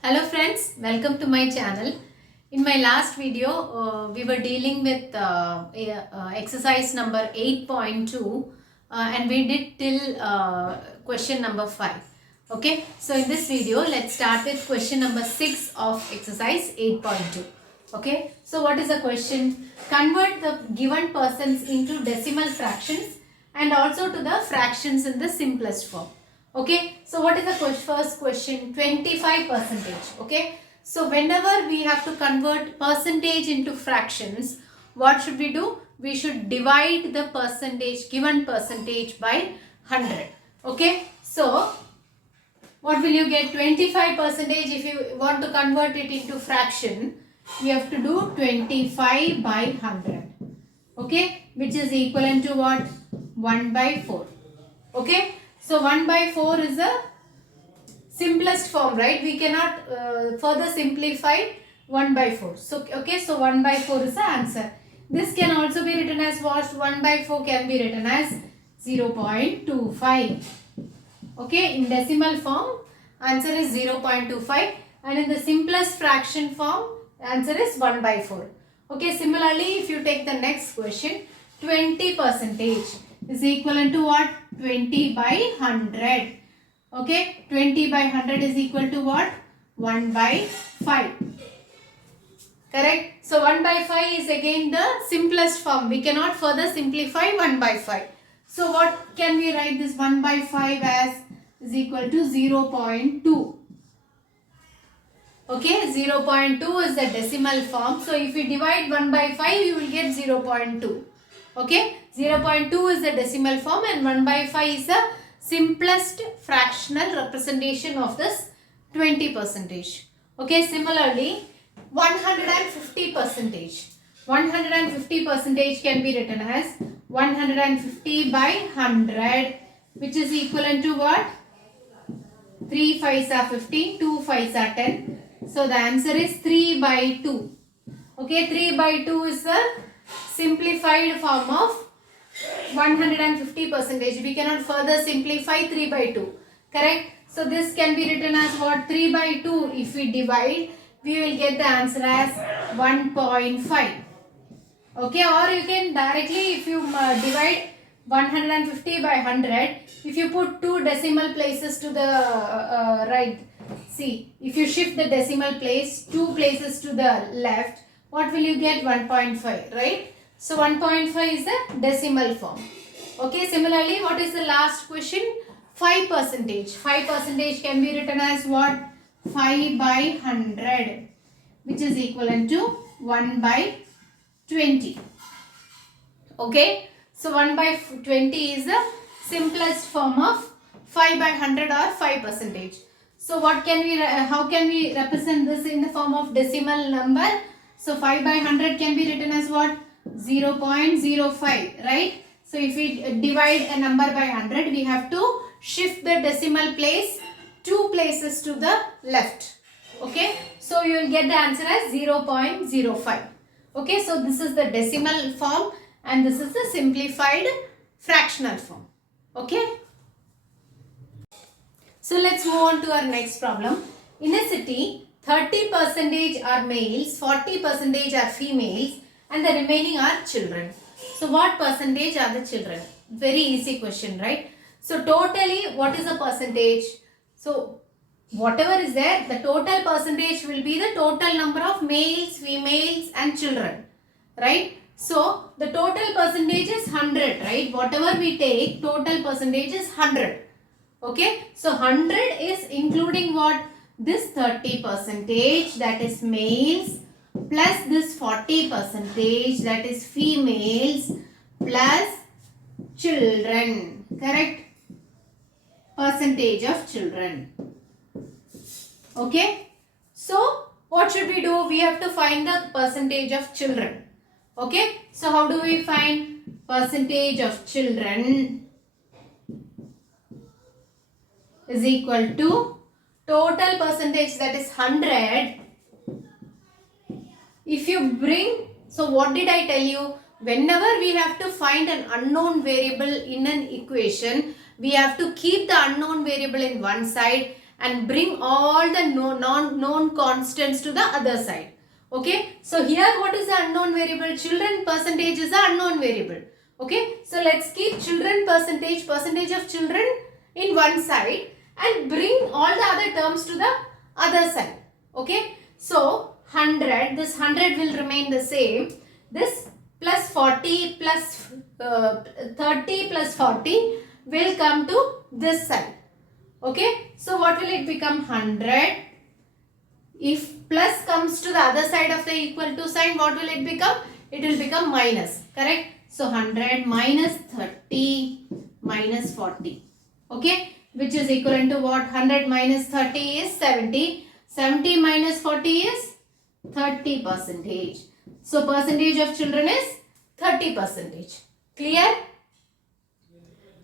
Hello friends, welcome to my channel. In my last video, we were dealing with exercise number 8.2 and we did till question number 5. Okay, so in this video, let's start with question number 6 of exercise 8.2. Okay, so what is the question? Convert the given persons into decimal fractions and also to the fractions in the simplest form. Okay, so what is the first question? 25 percentage. Okay, so whenever we have to convert percentage into fractions, what should we do? We should divide the percentage, given percentage by 100. Okay, so what will you get? 25 percentage. If you want to convert it into fraction, you have to do 25 by 100. Okay, which is equivalent to what? 1 by 4. Okay, so 1 by 4 is the simplest form, right? We cannot further simplify 1 by 4. So, okay, so 1 by 4 is the answer. This can also be written as what? 1 by 4 can be written as 0.25. Okay, in decimal form, answer is 0.25, and in the simplest fraction form, answer is 1 by 4. Okay, similarly, if you take the next question, 20 percentage is equivalent to what? 20 by 100. Okay, 20 by 100 is equal to what? 1 by 5. Correct? So 1 by 5 is again the simplest form. We cannot further simplify 1 by 5. So what can we write this 1 by 5 as? Is equal to 0.2. Okay, 0.2 is the decimal form. So if we divide 1 by 5, you will get 0.2. Okay, 0.2 is the decimal form and 1 by 5 is the simplest fractional representation of this 20 percentage. Okay, similarly, 150 percentage. 150 percentage can be written as 150 by 100, which is equivalent to what? 3 5s are 15, 2 5s are 10. So the answer is 3 by 2. Okay, 3 by 2 is the simplified form of 150 percentage. We cannot further simplify 3 by 2. Correct? So this can be written as what? 3 by 2. If we divide, we will get the answer as 1.5. Okay, or you can directly, if you divide 150 by 100, if you put 2 decimal places to the right, see, if you shift the decimal place 2 places to the left, what will you get? 1.5, right? So 1.5 is the decimal form. Okay, similarly, what is the last question? 5 percentage. 5 percentage can be written as what? 5 by 100, which is equivalent to 1 by 20. Okay, so 1 by 20 is the simplest form of 5 by 100 or 5 percentage. So what can we, how can we represent this in the form of decimal number? So 5 by 100 can be written as what? 0.05, right? So if we divide a number by 100, we have to shift the decimal place 2 places to the left. Okay, so you will get the answer as 0.05. Okay, so this is the decimal form and this is the simplified fractional form. Okay. So let's move on to our next problem. In a city, 30% are males, 40% are females, and the remaining are children. So what percentage are the children? Very easy question, right? So totally, what is the percentage? So whatever is there, the total percentage will be the total number of males, females and children, right? So the total percentage is 100, right? Whatever we take, total percentage is 100. Okay, so 100 is including what? This 30% that is males plus this 40% that is females plus children. Correct? Percentage of children. Okay, so what should we do? We have to find the percentage of children. Okay, so how do we find percentage of children? Is equal to total percentage, that is 100. If you bring, so what did I tell you? Whenever we have to find an unknown variable in an equation, we have to keep the unknown variable in one side and bring all the non-known constants to the other side. Okay, so here what is the unknown variable? Children percentage is the unknown variable. Okay, so let's keep children percentage of children in one side and bring all the other terms to the other side. Okay, so 100, this 100 will remain the same. This plus 40 plus 30 plus 40 will come to this side. Okay, so what will it become? 100. If plus comes to the other side of the equal to sign, what will it become? It will become minus, correct? So 100 minus 30 minus 40. Okay, which is equivalent to what? 100 minus 30 is 70. 70 minus 40 is 30 percentage. So percentage of children is 30 percentage. Clear?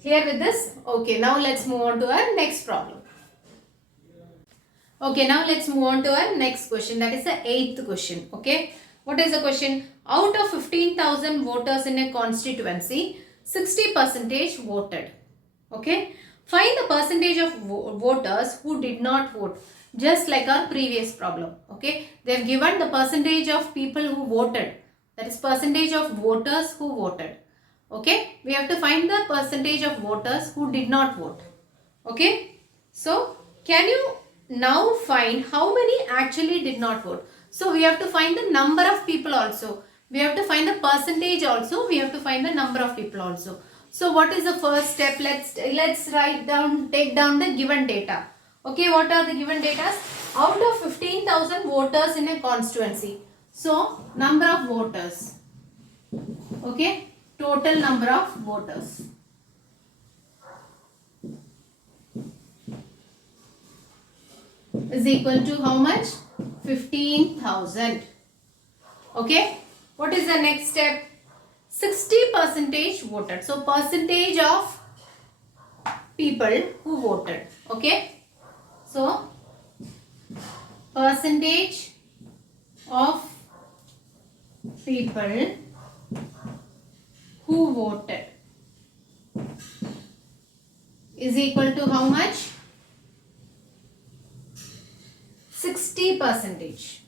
Clear with this? Okay, now let's move on to our next problem. Okay, now let's move on to our next question. That is the 8th question. Okay, what is the question? Out of 15,000 voters in a constituency, 60% voted. Okay, find the percentage of voters who did not vote. Just like our previous problem. Okay, they have given the percentage of people who voted. That is percentage of voters who voted. Okay, we have to find the percentage of voters who did not vote. Okay, so can you now find how many actually did not vote? So we have to find the number of people also. We have to find the percentage also. We have to find the number of people also. So what is the first step? Let's write down, take down the given data. Okay, what are the given data? Out of 15,000 voters in a constituency. So number of voters. Okay, total number of voters. Is equal to how much? 15,000. Okay, what is the next step? 60% voted. So percentage of people who voted. Okay, so percentage of people who voted is equal to how much? 60%.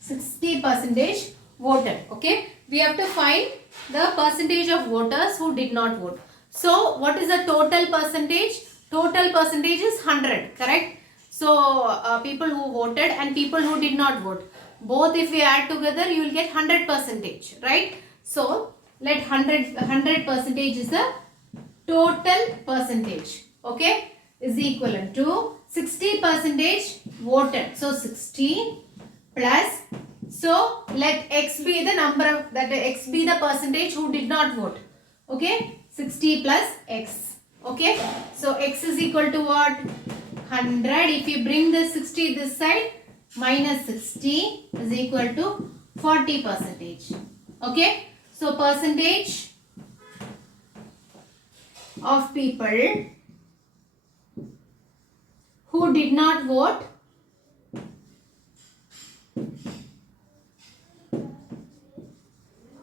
60% voted. Okay, we have to find the percentage of voters who did not vote. So what is the total percentage? Total percentage is 100, correct? So people who voted and people who did not vote, both if we add together, you will get 100%, right? So let 100 percentage is the total percentage. Okay, is equivalent to 60% voted. So 60 plus, so let x be the number of, that x be the percentage who did not vote. Okay, 60 plus x. Okay, so x is equal to what? 100. If you bring the 60 this side, minus 60 is equal to 40%. Okay, so percentage of people who did not vote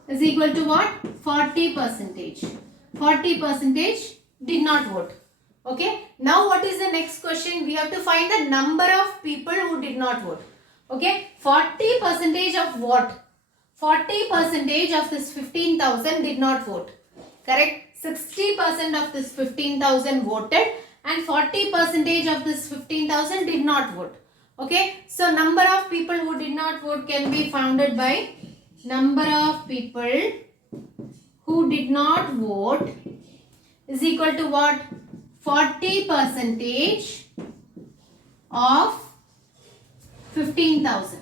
is equal to what? 40%. 40% did not vote. Okay, now what is the next question? We have to find the number of people who did not vote. Okay, 40% of what? 40% of this 15,000 did not vote. Correct? 60% of this 15,000 voted and 40% of this 15,000 did not vote. Okay, so number of people who did not vote can be founded by number of people who did not vote is equal to what? 40% of 15,000.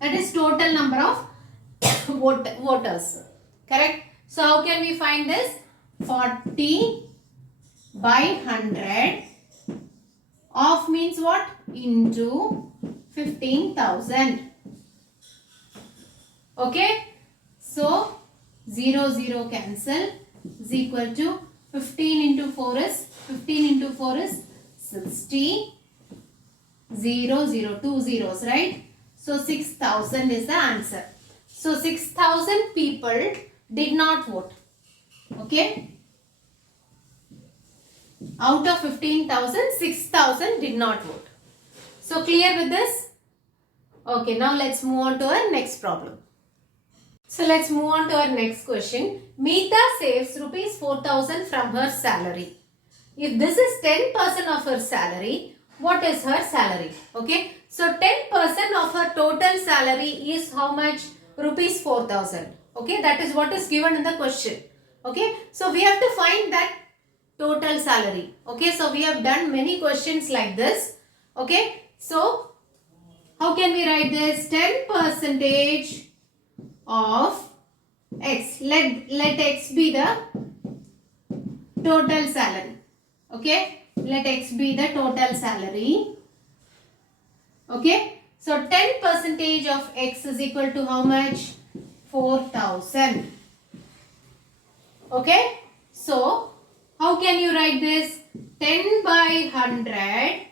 That is total number of voters. Correct? So how can we find this? 40 by 100 of means what? Into 15,000. Okay? So 0 0 cancel is equal to 15 into 4 is 60. 0 0 2 zeros, right? So 6,000 is the answer. So 6,000 people did not vote. Okay? Out of 15,000, 6,000 did not vote. So clear with this? Okay, now let's move on to our next problem. So let's move on to our next question. Meeta saves rupees 4,000 from her salary. If this is 10% of her salary, what is her salary? Okay, so 10% of her total salary is how much? Rupees 4,000. Okay, that is what is given in the question. Okay, so we have to find that total salary. Okay, so we have done many questions like this. Okay, so how can we write this? 10% of X. Let X be the total salary. Okay, let X be the total salary. Okay, so 10% of X is equal to how much? 4,000. Okay, so how can you write this? 10 by 100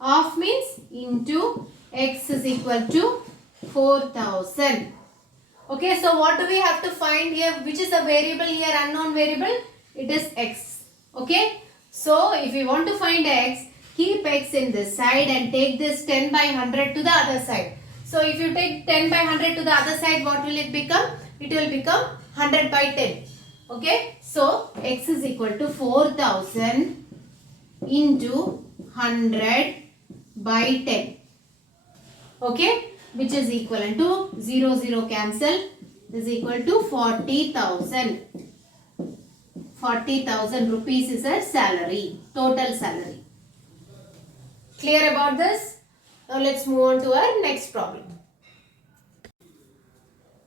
of means into X is equal to 4,000. Okay, so what do we have to find here? Which is a variable here, unknown variable? It is X. Okay, so if you want to find X, keep X in this side and take this 10 by 100 to the other side. So if you take 10 by 100 to the other side, what will it become? It will become 100 by 10. Okay, so X is equal to 4,000 into 100 by 10. Okay, which is equivalent to 0, 0 cancel, is equal to 40,000. 40,000 rupees is her salary, total salary. Clear about this? Now let's move on to our next problem.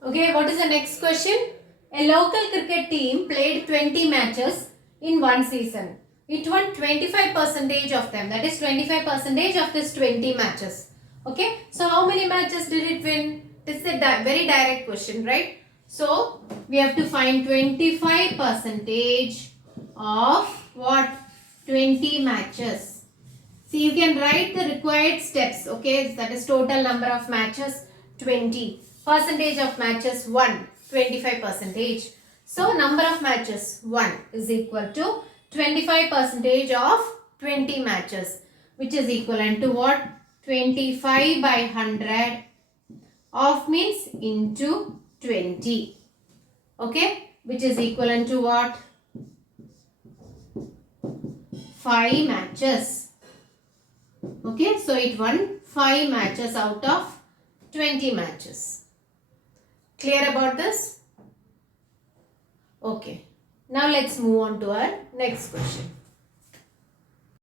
Okay, what is the next question? A local cricket team played 20 matches in one season. It won 25% of them. That is 25% of this 20 matches. Okay, so how many matches did it win? This is a very direct question, right? So we have to find 25% of what? 20 matches. See, you can write the required steps. Okay, that is total number of matches 20. Percentage of matches 1. 25%. So number of matches 1 is equal to 25% of 20 matches, which is equivalent to what? 25 by 100 of means into 20. Okay, which is equivalent to what? 5 matches. Okay, so it won 5 matches out of 20 matches. Clear about this? Okay, now let's move on to our next question.